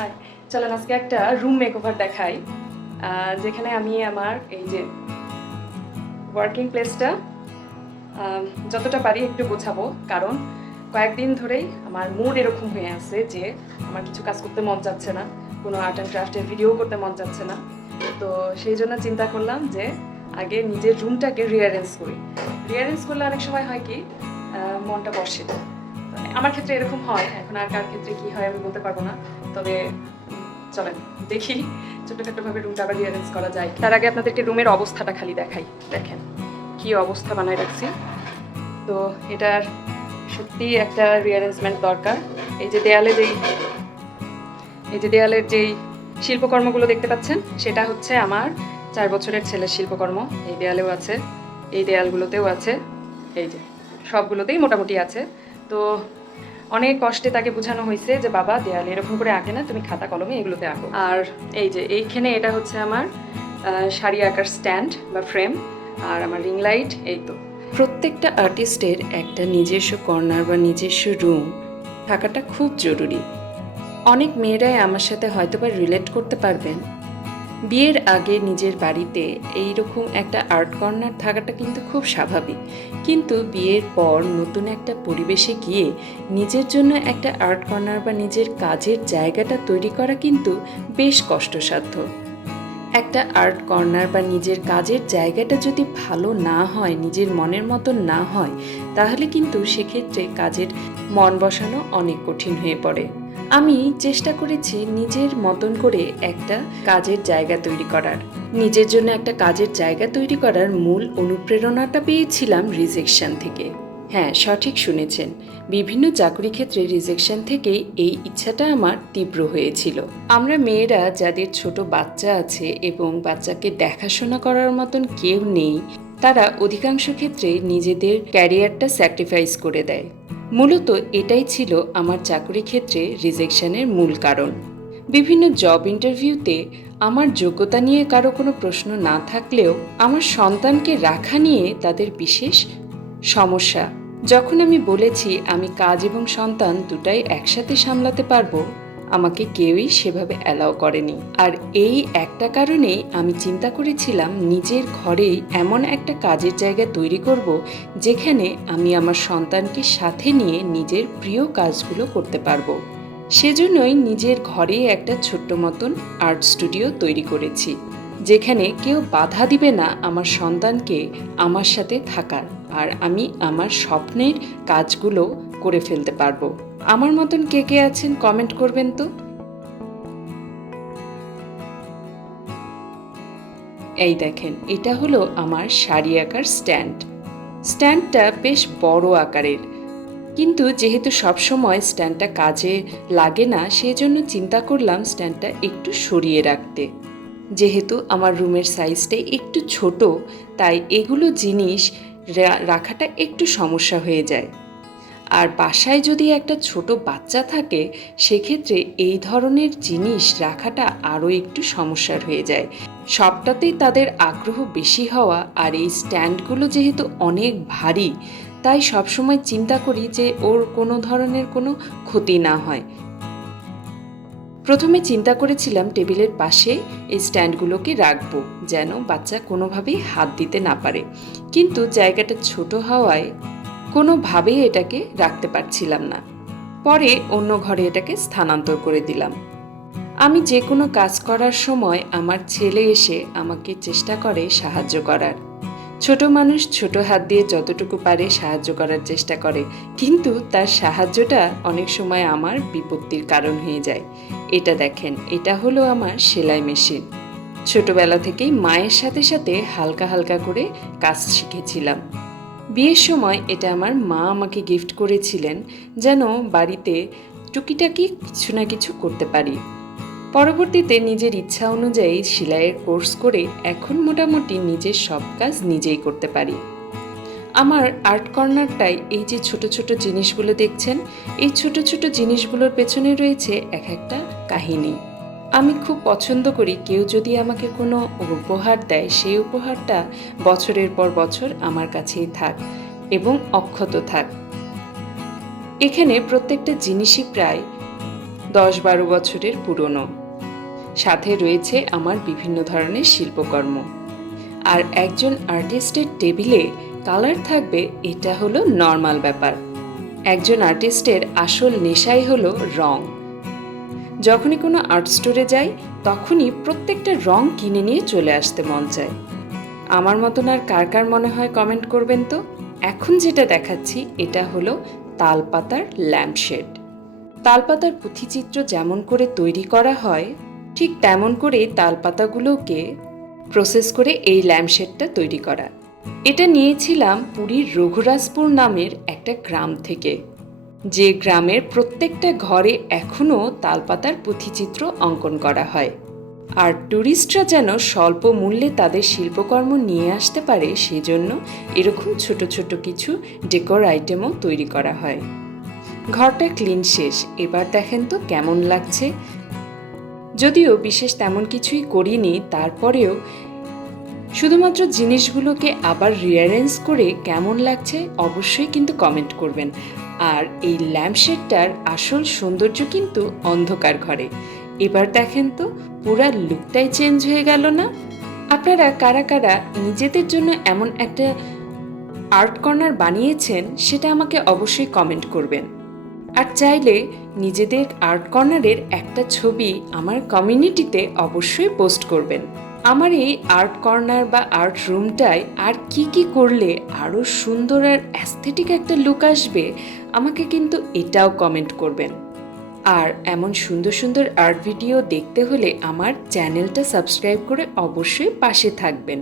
High, চলেন আজকে একটা রুম মেকওভার দেখাই, যেখানে আমি আমার এই যে ওয়ার্কিং প্লেসটা যতটা পারি একটু গোছাবো। কারণ কয়েকদিন ধরেই আমার মুড এরকম হয়ে আছে যে আমার কিছু কাজ করতে মন যাচ্ছে না, কোনো আর্ট অ্যান্ড ক্রাফটের ভিডিও করতে মন যাচ্ছে না। তো সেই জন্য চিন্তা করলাম যে আগে নিজের রুমটাকে রিঅ্যারেঞ্জ করি। রিঅ্যারেঞ্জ করলে অনেক সময় হয় কি মনটা বসে। আমার ক্ষেত্রে এরকম হয়, এখন আর কার ক্ষেত্রে কি হয় আমি বলতে পারবো না। তবে চলেন দেখি ছোটখাটোভাবে রুমটা আবার রিঅ্যারেঞ্জ করা যায়। তার আগে আপনাদেরকে রুমের অবস্থাটা খালি দেখাই। দেখেন কি অবস্থা বানায় রাখছি। তো এটার সত্যি একটা রিঅ্যারেঞ্জমেন্ট দরকার। এই যে দেয়ালের যেই শিল্পকর্মগুলো দেখতে পাচ্ছেন, সেটা হচ্ছে আমার 4 বছরের ছেলের শিল্পকর্ম। এই দেয়ালেও আছে, এই দেয়ালগুলোতেও আছে, এই যে সবগুলোতেই মোটামুটি আছে। তো অনেক কষ্টে তাকে বোঝানো হয়েছে যে বাবা দেয়ালে এরকম করে আঁকে না, তুমি খাতা কলমে এগুলোতে আঁকো। আর এই যে এইখানে এটা হচ্ছে আমার শাড়ি আঁকার স্ট্যান্ড বা ফ্রেম, আর আমার রিং লাইট। এই তো প্রত্যেকটা আর্টিস্টের একটা নিজস্ব কর্নার বা নিজস্ব রুম থাকাটা খুব জরুরি। অনেক মেয়েরাই আমার সাথে হয়তোবা রিলেট করতে পারবেন। বিয়ের আগে নিজের বাড়িতে এইরকম একটা আর্ট কর্নার থাকাটা কিন্তু খুব স্বাভাবিক, কিন্তু বিয়ের পর নতুন একটা পরিবেশে গিয়ে নিজের জন্য একটা আর্ট কর্নার বা নিজের কাজের জায়গাটা তৈরি করা কিন্তু বেশ কষ্টসাধ্য। একটা আর্ট কর্নার বা নিজের কাজের জায়গাটা যদি ভালো না হয়, নিজের মনের মতন না হয়, তাহলে কিন্তু সেক্ষেত্রে কাজের মন বসানো অনেক কঠিন হয়ে পড়ে। আমি চেষ্টা করেছি নিজের মতন করে একটা কাজের জায়গা তৈরি করার। নিজের জন্য একটা কাজের জায়গা তৈরি করার মূল অনুপ্রেরণাটা পেয়েছিলাম রিজেকশন থেকে। হ্যাঁ, সঠিক শুনেছেন, বিভিন্ন চাকরি ক্ষেত্রে রিজেকশন থেকেই এই ইচ্ছাটা আমার তীব্র হয়েছিল। আমরা মেয়েরা যাদের ছোট বাচ্চা আছে এবং বাচ্চাকে দেখাশোনা করার মতন কেউ নেই, তারা অধিকাংশ ক্ষেত্রে নিজেদের ক্যারিয়ারটা স্যাক্রিফাইস করে দেয়। মূলত এটাই ছিল আমার চাকরি ক্ষেত্রে রিজেকশনের মূল কারণ। বিভিন্ন জব ইন্টারভিউতে আমার যোগ্যতা নিয়ে কারো কোনো প্রশ্ন না থাকলেও আমার সন্তানকে রাখা নিয়ে তাদের বিশেষ সমস্যা। যখন আমি বলেছি আমি কাজ এবং সন্তান দুটাই একসাথে সামলাতে পারবো, আমাকে কেউই সেভাবে অ্যালাউ করেনি। আর এই একটা কারণেই আমি চিন্তা করেছিলাম নিজের ঘরেই এমন একটা কাজের জায়গা তৈরি করব, যেখানে আমি আমার সন্তানকে সাথে নিয়ে নিজের প্রিয় কাজগুলো করতে পারবো। সেজন্যই নিজের ঘরেই একটা ছোট্ট মতন আর্ট স্টুডিও তৈরি করেছি, যেখানে কেউ বাধা দিবে না আমার সন্তানকে আমার সাথে থাকার, আর আমি আমার স্বপ্নের কাজগুলো করে ফেলতে পারবো। আমার মতন কে কে আছেন কমেন্ট করবেন তো। এই দেখেন, এটা হলো আমার শাড়ি আঁকার স্ট্যান্ড। স্ট্যান্ডটা বেশ বড় আকারের, কিন্তু যেহেতু সবসময় স্ট্যান্ডটা কাজে লাগে না, সেজন্য চিন্তা করলাম স্ট্যান্ডটা একটু সরিয়ে রাখতে। যেহেতু আমার রুমের সাইজটা একটু ছোট, তাই এগুলো জিনিস রাখাটা একটু সমস্যা হয়ে যায়। আর বাসায় যদি একটা ছোট বাচ্চা থাকে, সেক্ষেত্রে এই ধরনের জিনিস রাখাটা আরও একটু সমস্যার হয়ে যায়। সবটাতেই তাদের আগ্রহ বেশি হওয়া, আর এই স্ট্যান্ডগুলো যেহেতু অনেক ভারী, তাই সবসময় চিন্তা করি যে ওর কোনো ধরনের কোনো ক্ষতি না হয়। প্রথমে চিন্তা করেছিলাম টেবিলের পাশে এই স্ট্যান্ডগুলোকে রাখবো, যেন বাচ্চা কোনোভাবেই হাত দিতে না পারে, কিন্তু জায়গাটা ছোট হওয়ায় কোনোভাবেই এটাকে রাখতে পারছিলাম না। পরে অন্য ঘরে এটাকে স্থানান্তর করে দিলাম। আমি যে কোনো কাজ করার সময় আমার ছেলে এসে আমাকে চেষ্টা করে সাহায্য করার। ছোট মানুষ ছোট হাত দিয়ে যতটুকু পারে সাহায্য করার চেষ্টা করে, কিন্তু তার সাহায্যটা অনেক সময় আমার বিপত্তির কারণ হয়ে যায়। এটা দেখেন, এটা হলো আমার সেলাই মেশিন। ছোটবেলা থেকেই মায়ের সাথে সাথে হালকা হালকা করে কাজ শিখেছিলাম। বিয়ের সময় এটা আমার মা আমাকে গিফট করেছিলেন, যেন বাড়িতে টুকিটাকি কিছু না কিছু করতে পারি। পরবর্তীতে নিজের ইচ্ছা অনুযায়ী সেলাইয়ের কোর্স করে এখন মোটামুটি নিজের সব কাজ নিজেই করতে পারি। আমার আর্ট কর্নারটাই এই যে ছোট ছোট জিনিসগুলো দেখছেন, এই ছোট ছোট জিনিসগুলোর পেছনে রয়েছে এক একটা কাহিনী। আমি খুব পছন্দ করি কেউ যদি আমাকে কোনো উপহার দেয়, সেই উপহারটা বছরের পর বছর আমার কাছেই থাক এবং অক্ষত থাক। এখানে প্রত্যেকটা জিনিসই প্রায় 10-12 বছরের পুরনো। সাথে রয়েছে আমার বিভিন্ন ধরনের শিল্পকর্ম। আর একজন আর্টিস্টের টেবিলে কালার থাকবে, এটা হলো নর্মাল ব্যাপার। একজন আর্টিস্টের আসল নেশাই হলো রং। যখনই কোনো আর্ট স্টোরে যাই তখনই প্রত্যেকটা রং কিনে নিয়ে চলে আসতে মন চায়। আমার মতন আর কার কার মনে হয় কমেন্ট করবেন তো। এখন যেটা দেখাচ্ছি এটা হলো তালপাতার ল্যাম্পশেড। তালপাতার পুঁথিচিত্র যেমন করে তৈরি করা হয় ঠিক তেমন করে তালপাতাগুলোকে প্রসেস করে এই ল্যাম্পশেডটা তৈরি করা। এটা নিয়েছিলাম পুরীর রঘুরাজপুর নামের একটা গ্রাম থেকে, যে গ্রামের প্রত্যেকটা ঘরে এখনও তালপাতার পুঁথিচিত্র অঙ্কন করা হয়। আর ট্যুরিস্টরা যেন স্বল্প মূল্যে তাদের শিল্পকর্ম নিয়ে আসতে পারে সেজন্য এরকম ছোট ছোট কিছু ডেকোর আইটেমও তৈরি করা হয়। ঘরটা ক্লিন শেষ, এবার দেখেন তো কেমন লাগছে। যদিও বিশেষ তেমন কিছুই করিনি, তারপরেও শুধুমাত্র জিনিসগুলোকে আবার রিঅ্যারেঞ্জ করে কেমন লাগছে অবশ্যই কিন্তু কমেন্ট করবেন। আর এই ল্যাম্পশেডটার আসল সৌন্দর্য কিন্তু অন্ধকার ঘরে। এবার দেখেন তো পুরা লুকটাই চেঞ্জ হয়ে গেল না? আপনারা কারা কারা নিজেদের জন্য এমন একটা আর্ট কর্নার বানিয়েছেন সেটা আমাকে অবশ্যই কমেন্ট করবেন। আর চাইলে নিজেদের আর্ট কর্নারের একটা ছবি আমার কমিউনিটিতে অবশ্যই পোস্ট করবেন। আমার এই আর্ট কর্নার বা আর্ট রুমটায় আর কি কি করলে আরও সুন্দর আর অ্যাস্থেটিক একটা লুক আসবে আমাকে কিন্তু এটাও কমেন্ট করবেন। আর এমন সুন্দর সুন্দর আর্ট ভিডিও দেখতে হলে আমার চ্যানেলটা সাবস্ক্রাইব করে অবশ্যই পাশে থাকবেন।